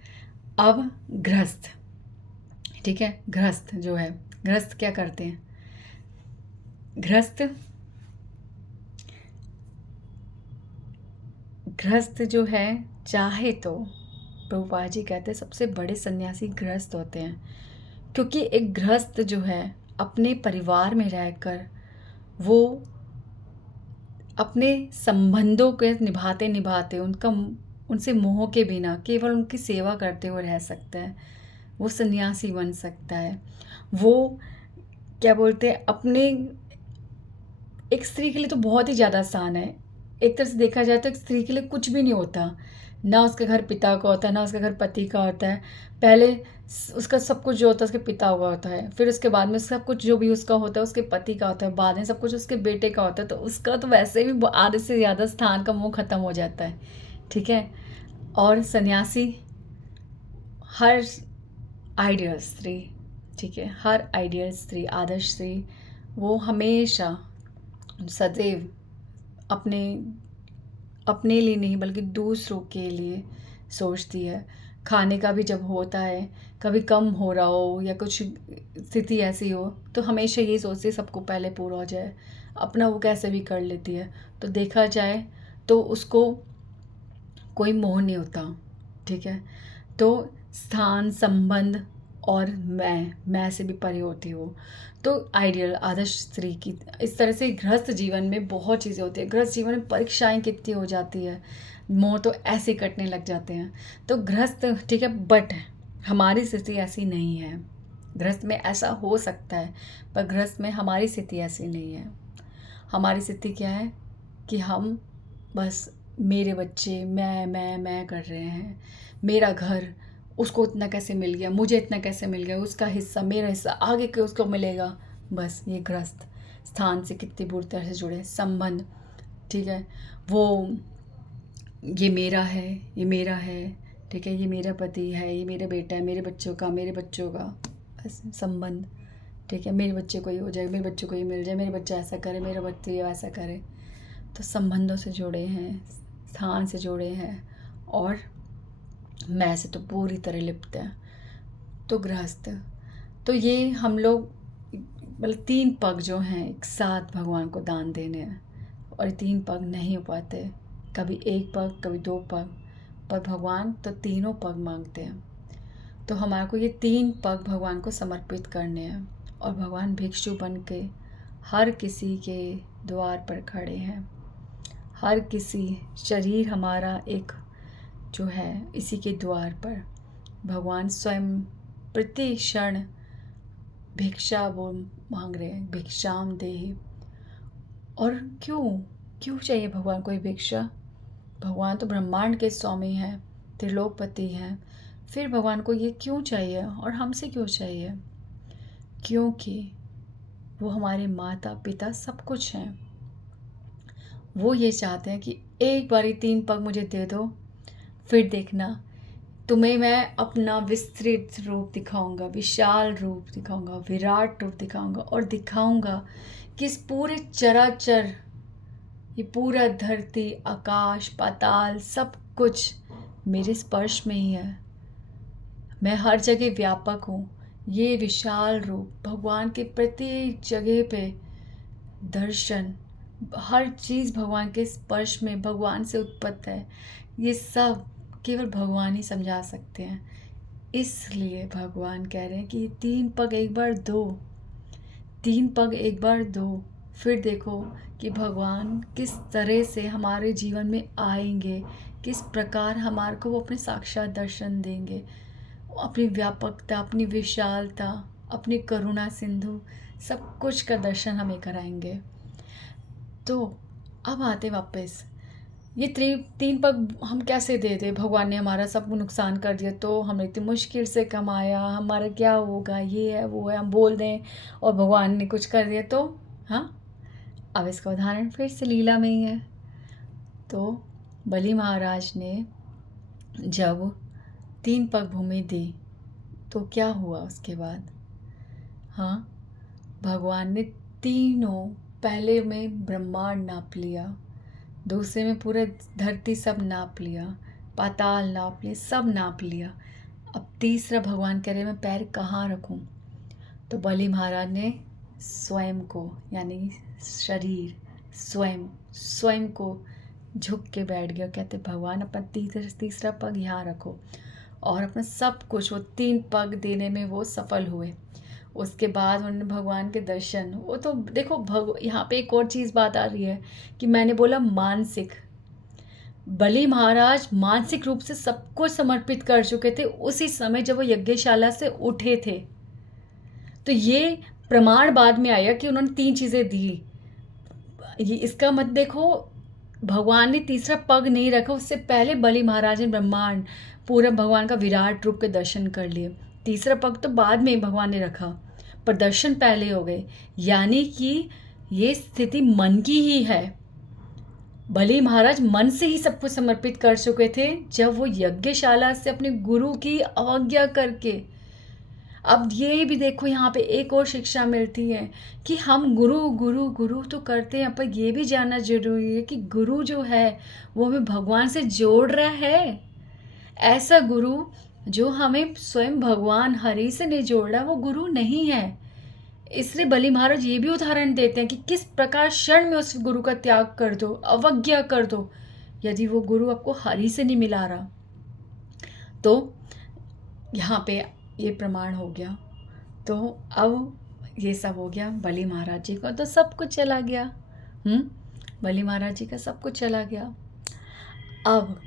अब गृहस्थ। ठीक है, गृहस्थ जो है, गृहस्थ क्या करते हैं? गृहस्थ जो है, चाहे तो प्रभुपाद जी कहते हैं सबसे बड़े सन्यासी गृहस्थ होते हैं, क्योंकि एक गृहस्थ जो है अपने परिवार में रहकर वो अपने संबंधों के निभाते निभाते उनसे मोह के बिना केवल उनकी सेवा करते हुए रह सकता है। वो सन्यासी बन सकता है। वो क्या बोलते हैं, अपने, एक स्त्री के लिए तो बहुत ही ज़्यादा आसान है। एक तरह से देखा जाए तो एक स्त्री के लिए कुछ भी नहीं होता, ना उसके घर पिता का होता है, ना उसके घर पति का होता है। पहले उसका सब कुछ जो होता है उसके पिता का होता है, फिर उसके बाद में सब कुछ जो भी उसका होता है उसके पति का होता है, बाद में सब कुछ उसके बेटे का होता है। तो उसका तो वैसे भी आधे से ज़्यादा स्थान का मोह खत्म हो जाता है। ठीक है, और सन्यासी, हर आइडियल स्त्री, ठीक है, हर आइडियल स्त्री, आदर्श स्त्री, वो हमेशा सदैव अपने अपने लिए नहीं बल्कि दूसरों के लिए सोचती है। खाने का भी जब होता है, कभी कम हो रहा हो या कुछ स्थिति ऐसी हो, तो हमेशा यही सोचती है सबको पहले पूरा हो जाए, अपना वो कैसे भी कर लेती है। तो देखा जाए तो उसको कोई मोह नहीं होता। ठीक है, तो स्थान, संबंध और मैं से भी परे होती हो। तो आइडियल आदर्श स्त्री की इस तरह से गृहस्थ जीवन में बहुत चीज़ें होती है। गृहस्थ जीवन में परीक्षाएं कितनी हो जाती है, मोह तो ऐसे कटने लग जाते हैं। तो गृहस्थ, ठीक है, बट हमारी स्थिति ऐसी नहीं है। गृहस्थ में ऐसा हो सकता है, पर गृहस्थ में हमारी स्थिति ऐसी नहीं है। हमारी स्थिति क्या है कि हम बस मेरे बच्चे, मैं कर रहे हैं। मेरा घर, उसको इतना कैसे मिल गया, मुझे इतना कैसे मिल गया, उसका हिस्सा, मेरा हिस्सा आगे के उसको मिलेगा। बस ये गृहस्थ स्थान से कितनी बुरी तरह से जुड़े। संबंध, ठीक है, वो ये मेरा है, ये मेरा है, ठीक है, ये मेरा पति है, ये मेरा बेटा है, मेरे बच्चों का बस संबंध। ठीक है, मेरे बच्चे को ये हो जाए, मेरे बच्चे को ये मिल जाए, मेरे बच्चा ऐसा करे, मेरा बच्चे ये वैसा करे। तो संबंधों से जुड़े हैं, स्थान से जुड़े हैं, और मैं से तो पूरी तरह लिप्त है। तो गृहस्थ, तो ये हम लोग मतलब 3 पग जो हैं एक साथ भगवान को दान देने हैं, और ये 3 पग नहीं हो पाते। कभी 1 पग, कभी 2 पग, पर भगवान तो तीनों पग मांगते हैं। तो हमारे को ये 3 पग भगवान को समर्पित करने हैं। और भगवान भिक्षु बन के हर किसी के द्वार पर खड़े हैं। हर किसी शरीर हमारा एक जो है इसी के द्वार पर भगवान स्वयं प्रति क्षण भिक्षा वो मांग रहे हैं, भिक्षाम देहि। और क्यों चाहिए भगवान को ये भिक्षा? भगवान तो ब्रह्मांड के स्वामी हैं, त्रिलोकपति हैं, फिर भगवान को ये क्यों चाहिए और हमसे क्यों चाहिए? क्योंकि वो हमारे माता पिता सब कुछ हैं। वो ये चाहते हैं कि एक बारी 3 पग मुझे दे दो, फिर देखना तुम्हें मैं अपना विस्तृत रूप दिखाऊंगा, विशाल रूप दिखाऊंगा, विराट रूप दिखाऊंगा और दिखाऊंगा कि इस पूरे चराचर, ये पूरा धरती, आकाश, पाताल सब कुछ मेरे स्पर्श में ही है। मैं हर जगह व्यापक हूँ। ये विशाल रूप भगवान के प्रत्येक जगह पे दर्शन, हर चीज़ भगवान के स्पर्श में भगवान से उत्पन्न है। ये सब केवल भगवान ही समझा सकते हैं। इसलिए भगवान कह रहे हैं कि 3 पग एक बार दो, 3 पग एक बार दो, फिर देखो कि भगवान किस तरह से हमारे जीवन में आएंगे, किस प्रकार हमारे को वो अपने साक्षात दर्शन देंगे, अपनी व्यापकता, अपनी विशालता, अपनी करुणा सिंधु सब कुछ का दर्शन हमें कराएंगे। तो अब आते वापस ये 3 पग हम कैसे दे दे? भगवान ने हमारा सब नुकसान कर दिया तो हमने इतनी मुश्किल से कमाया, हमारा क्या होगा, ये है वो है, हम बोल दें और भगवान ने कुछ कर दिया तो? हाँ, अब इसका उदाहरण फिर से लीला में ही है। तो बलि महाराज ने जब 3 पग भूमि दी तो क्या हुआ उसके बाद? हाँ, भगवान ने तीनों, पहले में ब्रह्मांड नाप लिया, दूसरे में पूरे धरती सब नाप लिया, पाताल नाप लिया, सब नाप लिया। अब तीसरा भगवान कह रहे मैं पैर कहाँ रखूं? तो बलि महाराज ने स्वयं को, यानी शरीर स्वयं को झुक के बैठ गया। कहते भगवान अपना तीसरा पग यहाँ रखो। और अपना सब कुछ वो 3 पग देने में वो सफल हुए। उसके बाद उन्होंने भगवान के दर्शन, वो तो देखो यहाँ पे एक और चीज़ बात आ रही है कि मैंने बोला मानसिक, बलि महाराज मानसिक रूप से सब कुछ समर्पित कर चुके थे उसी समय जब वो यज्ञशाला से उठे थे। तो ये प्रमाण बाद में आया कि उन्होंने 3 चीज़ें दी। ये इसका मत देखो भगवान ने तीसरा पग नहीं रखा, उससे पहले बलि महाराज ने ब्रह्मांड पूरा भगवान का विराट रूप के दर्शन कर लिए। तीसरा पग तो बाद में भगवान ने रखा, पर दर्शन पहले हो गए। यानी कि ये स्थिति मन की ही है। बलि महाराज मन से ही सब कुछ समर्पित कर चुके थे जब वो यज्ञशाला से अपने गुरु की अवज्ञा करके। अब ये भी देखो यहाँ पे एक और शिक्षा मिलती है कि हम गुरु गुरु गुरु तो करते हैं, पर ये भी जानना जरूरी है कि गुरु जो है वो हमें भगवान से जोड़ रहा है। ऐसा गुरु जो हमें स्वयं भगवान हरि से नहीं जोड़ रहा, वो गुरु नहीं है। इसलिए बलि महाराज ये भी उदाहरण देते हैं कि किस प्रकार क्षण में उस गुरु का त्याग कर दो, अवज्ञा कर दो, यदि वो गुरु आपको हरि से नहीं मिला रहा। तो यहाँ पे ये प्रमाण हो गया। तो अब ये सब हो गया, बलि महाराज जी को तो सब कुछ चला गया। बलि महाराज जी का सब कुछ चला गया। अब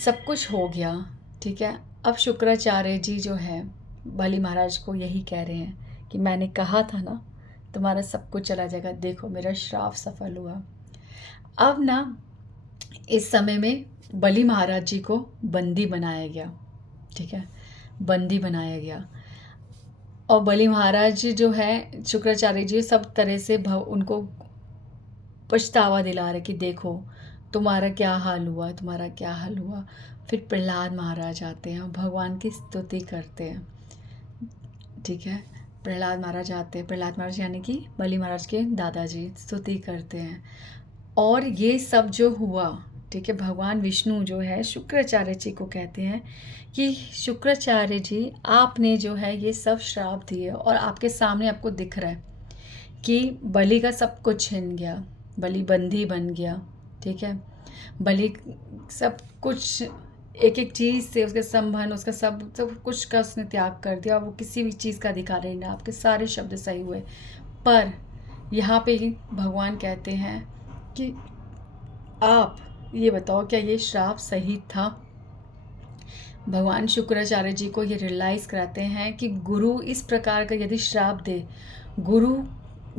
सब कुछ हो गया, ठीक है। अब शुक्राचार्य जी जो है बलि महाराज को यही कह रहे हैं कि मैंने कहा था ना तुम्हारा सब कुछ चला जाएगा, देखो मेरा श्राप सफल हुआ। अब ना इस समय में बलि महाराज जी को बंदी बनाया गया, ठीक है, बंदी बनाया गया। और बलि महाराज जी जो है शुक्राचार्य जी सब तरह से उनको पछतावा दिला रहे कि देखो तुम्हारा क्या हाल हुआ, तुम्हारा क्या हाल हुआ। फिर प्रहलाद महाराज आते हैं और भगवान की स्तुति करते हैं, ठीक है। प्रहलाद महाराज आते हैं, प्रहलाद महाराज यानी कि बलि महाराज के दादाजी स्तुति करते हैं। और ये सब जो हुआ, ठीक है, भगवान विष्णु जो है शुक्राचार्य जी को कहते हैं कि शुक्राचार्य जी आपने जो है ये सब श्राप दिए और आपके सामने आपको दिख रहा है कि बलि का सब कुछ छिन गया, बलि बंदी बन गया, ठीक है। बलि सब कुछ, एक एक चीज़ से उसके संबंध, उसका सब सब कुछ का उसने त्याग कर दिया, वो किसी भी चीज़ का अधिकारी नहीं, आपके सारे शब्द सही हुए। पर यहाँ पे ही भगवान कहते हैं कि आप ये बताओ, क्या ये श्राप सही था? भगवान शुक्राचार्य जी को ये रियलाइज़ कराते हैं कि गुरु इस प्रकार का यदि श्राप दे, गुरु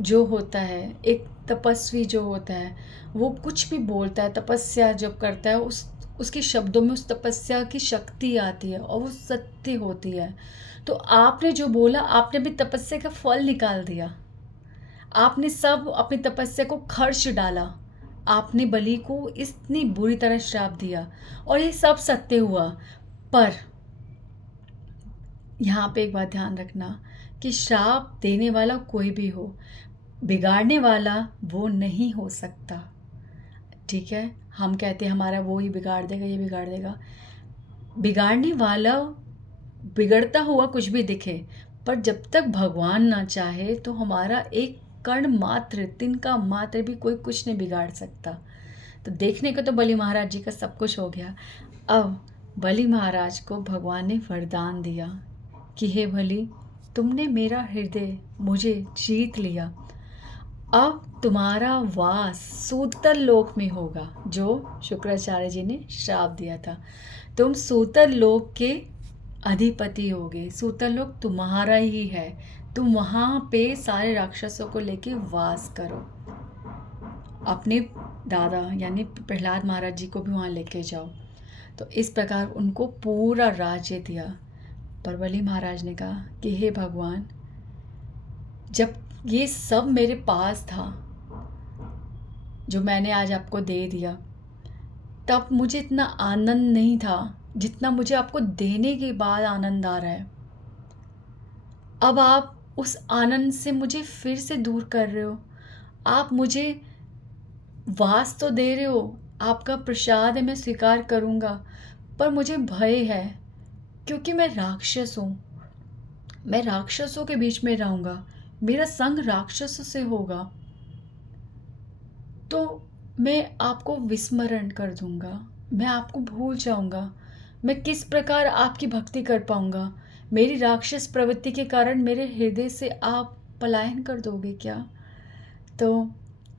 जो होता है, एक तपस्वी जो होता है, वो कुछ भी बोलता है, तपस्या जब करता है, उसके शब्दों में उस तपस्या की शक्ति आती है और वो सत्य होती है। तो आपने जो बोला, आपने भी तपस्या का फल निकाल दिया। आपने सब अपनी तपस्या को खर्च डाला, आपने बलि को इतनी बुरी तरह श्राप दिया और ये सब सत्य हुआ। पर यहाँ पे एक बात ध्यान रखना कि श्राप देने वाला कोई भी हो, बिगाड़ने वाला वो नहीं हो सकता। ठीक है, हम कहते हैं हमारा वो ही बिगाड़ देगा, ये बिगाड़ देगा। बिगाड़ने वाला बिगड़ता हुआ कुछ भी दिखे, पर जब तक भगवान ना चाहे तो हमारा एक कण मात्र, तिनका मात्र भी कोई कुछ नहीं बिगाड़ सकता। तो देखने को तो बलि महाराज जी का सब कुछ हो गया। अब बलि महाराज को भगवान ने वरदान दिया कि हे बलि, तुमने मेरा हृदय, मुझे जीत लिया। अब तुम्हारा वास सूतल लोक में होगा, जो शुक्राचार्य जी ने श्राप दिया था। तुम सूतल लोक के अधिपति होगे, सूतल लोक तुम्हारा ही है। तुम वहाँ पे सारे राक्षसों को लेके वास करो। अपने दादा यानी प्रहलाद महाराज जी को भी वहाँ लेके जाओ। तो इस प्रकार उनको पूरा राज्य दिया। पर बलि महाराज ने कहा कि हे भगवान, जब ये सब मेरे पास था, जो मैंने आज आपको दे दिया, तब मुझे इतना आनंद नहीं था जितना मुझे आपको देने के बाद आनंद आ रहा है। अब आप उस आनंद से मुझे फिर से दूर कर रहे हो। आप मुझे वास तो दे रहे हो, आपका प्रसाद है, मैं स्वीकार करूँगा, पर मुझे भय है क्योंकि मैं राक्षस हूँ। मैं राक्षसों के बीच में रहूँगा, मेरा संग राक्षसों से होगा, तो मैं आपको विस्मरण कर दूँगा, मैं आपको भूल जाऊँगा। मैं किस प्रकार आपकी भक्ति कर पाऊँगा? मेरी राक्षस प्रवृत्ति के कारण मेरे हृदय से आप पलायन कर दोगे क्या? तो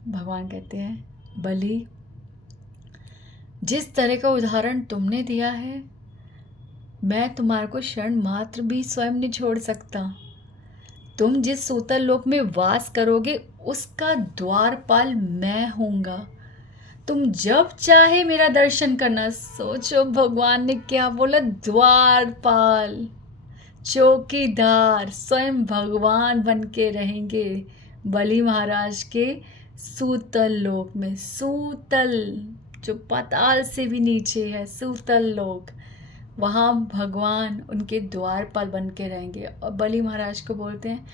भगवान कहते हैं, बलि, जिस तरह का उदाहरण तुमने दिया है, मैं तुम्हारे को क्षण मात्र भी स्वयं नहीं छोड़ सकता। तुम जिस सूतल लोक में वास करोगे, उसका द्वारपाल मैं होऊंगा। तुम जब चाहे मेरा दर्शन करना। सोचो भगवान ने क्या बोला, द्वारपाल, चौकीदार, स्वयं भगवान बन के रहेंगे बलि महाराज के सूतल लोक में। सूतल, जो पाताल से भी नीचे है, सूतल लोक, वहाँ भगवान उनके द्वारपाल बन के रहेंगे। और बलि महाराज को बोलते हैं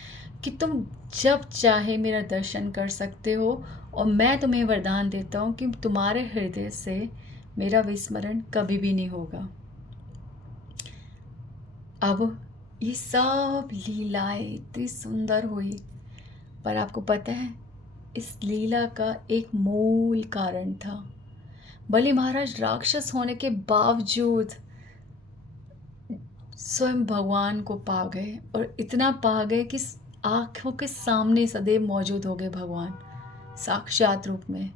कि तुम जब चाहे मेरा दर्शन कर सकते हो, और मैं तुम्हें वरदान देता हूँ कि तुम्हारे हृदय से मेरा विस्मरण कभी भी नहीं होगा। अब ये सब लीलाएं इतनी सुंदर हुई, पर आपको पता है इस लीला का एक मूल कारण था। बलि महाराज राक्षस होने के बावजूद स्वयं भगवान को पा गए, और इतना पा गए कि आँखों के सामने सदैव मौजूद हो गए भगवान साक्षात रूप में।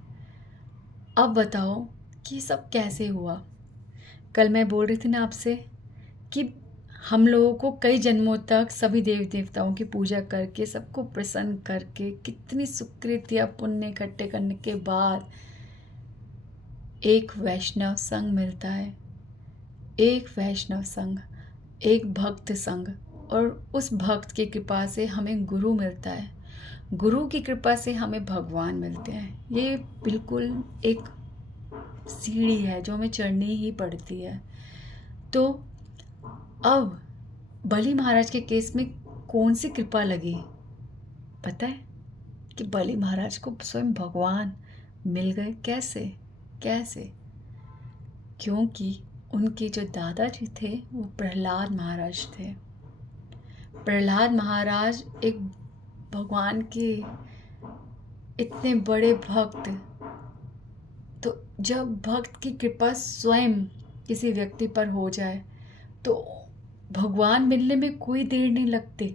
अब बताओ कि ये सब कैसे हुआ? कल मैं बोल रही थी ना आपसे कि हम लोगों को कई जन्मों तक सभी देवी देवताओं की पूजा करके, सबको प्रसन्न करके, कितनी सुकृत या पुण्य इकट्ठे करने के बाद एक वैष्णव संघ मिलता है। एक वैष्णव संघ, एक भक्त संघ, और उस भक्त की कृपा से हमें गुरु मिलता है। गुरु की कृपा से हमें भगवान मिलते हैं। ये बिल्कुल एक सीढ़ी है जो हमें चढ़नी ही पड़ती है। तो अब बलि महाराज के केस में कौन सी कृपा लगी? पता है कि बलि महाराज को स्वयं भगवान मिल गए। कैसे? कैसे? क्योंकि उनके जो दादाजी थे वो प्रहलाद महाराज थे। प्रहलाद महाराज एक भगवान के इतने बड़े भक्त, तो जब भक्त की कृपा स्वयं किसी व्यक्ति पर हो जाए तो भगवान मिलने में कोई देर नहीं लगती।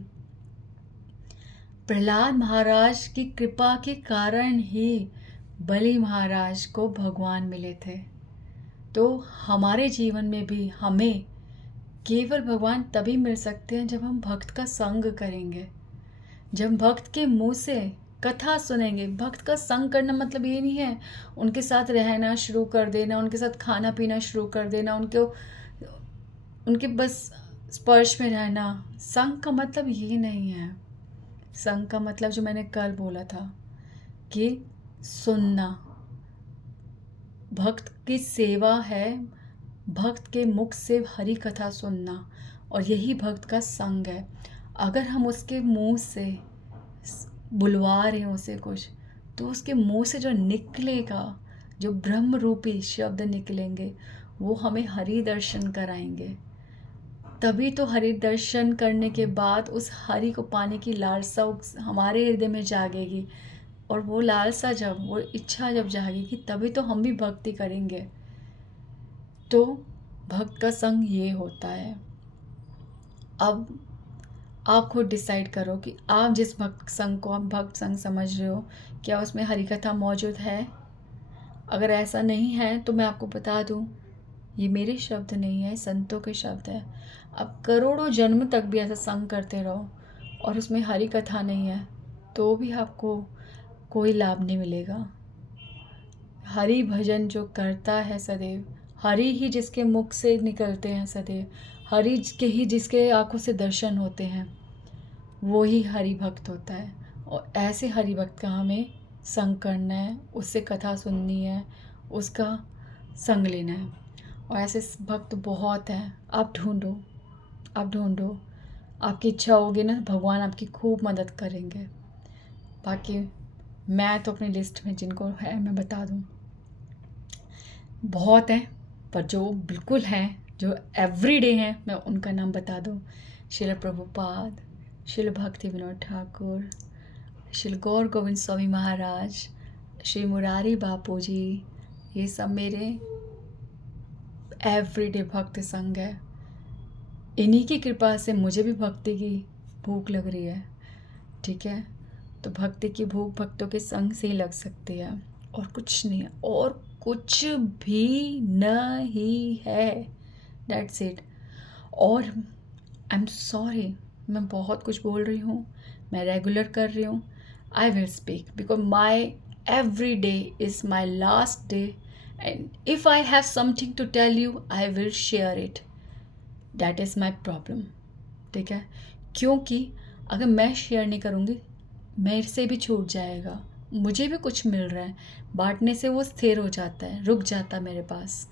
प्रहलाद महाराज की कृपा के कारण ही बलि महाराज को भगवान मिले थे। तो हमारे जीवन में भी हमें केवल भगवान तभी मिल सकते हैं जब हम भक्त का संग करेंगे, जब भक्त के मुंह से कथा सुनेंगे। भक्त का संग करना मतलब ये नहीं है उनके साथ रहना शुरू कर देना, उनके साथ खाना पीना शुरू कर देना, उनके बस स्पर्श में रहना। संग का मतलब ये नहीं है। संग का मतलब जो मैंने कल बोला था कि सुनना। भक्त की सेवा है भक्त के मुख से हरि कथा सुनना, और यही भक्त का संग है। अगर हम उसके मुंह से बुलवा रहे हैं उसे कुछ, तो उसके मुंह से जो निकलेगा, जो ब्रह्म रूपी शब्द निकलेंगे, वो हमें हरि दर्शन कराएंगे। तभी तो हरि दर्शन करने के बाद उस हरि को पाने की लालसा हमारे हृदय में जागेगी, और वो लालसा जब, वो इच्छा जब जागेगी, तभी तो हम भी भक्ति करेंगे। तो भक्त का संग ये होता है। अब आप खुद डिसाइड करो कि आप जिस भक्त संग को आप भक्त संग समझ रहे हो, क्या उसमें हरि कथा मौजूद है। अगर ऐसा नहीं है तो मैं आपको बता दूं, ये मेरे शब्द नहीं है, संतों के शब्द है। आप करोड़ों जन्म तक भी ऐसा संग करते रहो और उसमें हरि कथा नहीं है, तो भी आपको कोई लाभ नहीं मिलेगा। हरि भजन जो करता है सदैव, हरि ही जिसके मुख से निकलते हैं सदैव, हरि के ही जिसके आंखों से दर्शन होते हैं, वो ही हरि भक्त होता है। और ऐसे हरि भक्त का हमें संग करना है, उससे कथा सुननी है, उसका संग लेना है। और ऐसे भक्त बहुत हैं। आप ढूंढो, आप ढूंढो, आपकी इच्छा होगी ना, भगवान आपकी खूब मदद करेंगे। बाकी मैं तो अपनी लिस्ट में जिनको है मैं बता दूं, बहुत हैं, पर जो बिल्कुल हैं, जो एवरीडे हैं, मैं उनका नाम बता दूं। श्रील प्रभुपाद, श्रील भक्ति विनोद ठाकुर, श्री गौर गोविंद स्वामी महाराज, श्री मुरारी बापू जी, ये सब मेरे एवरीडे भक्त संग है। इन्हीं की कृपा से मुझे भी भक्ति की भूख लग रही है। ठीक है, तो भक्ति की भूख भक्तों के संग से ही लग सकती है, और कुछ नहीं है, और कुछ भी नहीं है। That's it. और आई एम सॉरी, मैं बहुत कुछ बोल रही हूँ, मैं रेगुलर कर रही हूँ। I will speak because my every day is my last day, and if I have something to tell you I will share it. That is my problem. ठीक है, क्योंकि अगर मैं शेयर नहीं करूँगी, मेरे से भी छूट जाएगा। मुझे भी कुछ मिल रहा है, बांटने से वो स्थिर हो जाता है, रुक जाता है मेरे पास।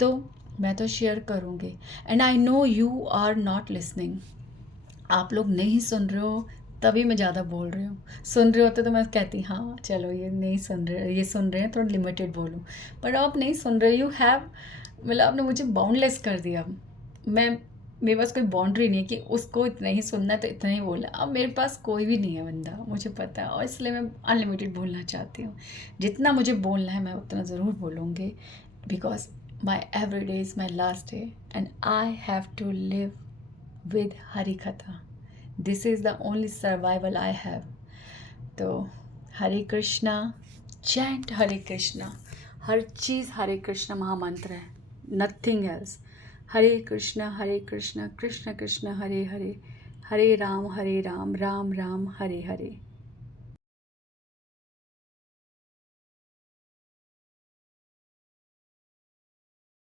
तो मैं तो शेयर करूँगी। And I know you are not listening. आप लोग नहीं सुन रहे हो, तभी मैं ज़्यादा बोल रही हूँ। सुन रहे होते तो मैं कहती हाँ चलो ये नहीं सुन रहे, ये सुन रहे हैं, थोड़ा लिमिटेड बोलूँ। पर आप नहीं सुन रहे, यू हैव, मतलब आपने मुझे बाउंडलेस कर दिया। मेरे पास कोई बाउंड्री नहीं है कि उसको इतना ही सुनना है तो इतना ही बोलना। अब मेरे पास कोई भी नहीं है बंदा, मुझे पता है, और इसलिए मैं अनलिमिटेड बोलना चाहती हूँ। जितना मुझे बोलना है मैं उतना ज़रूर बोलूँगी, because my every day is my last day and I have to live with Hari katha. This is the only survival I have. तो हरे कृष्णा, चैंट हरे कृष्णा, हर चीज़ हरे कृष्णा महामंत्र है, नथिंग एल्स। हरे कृष्णा कृष्ण कृष्ण हरे हरे, हरे राम राम राम हरे हरे।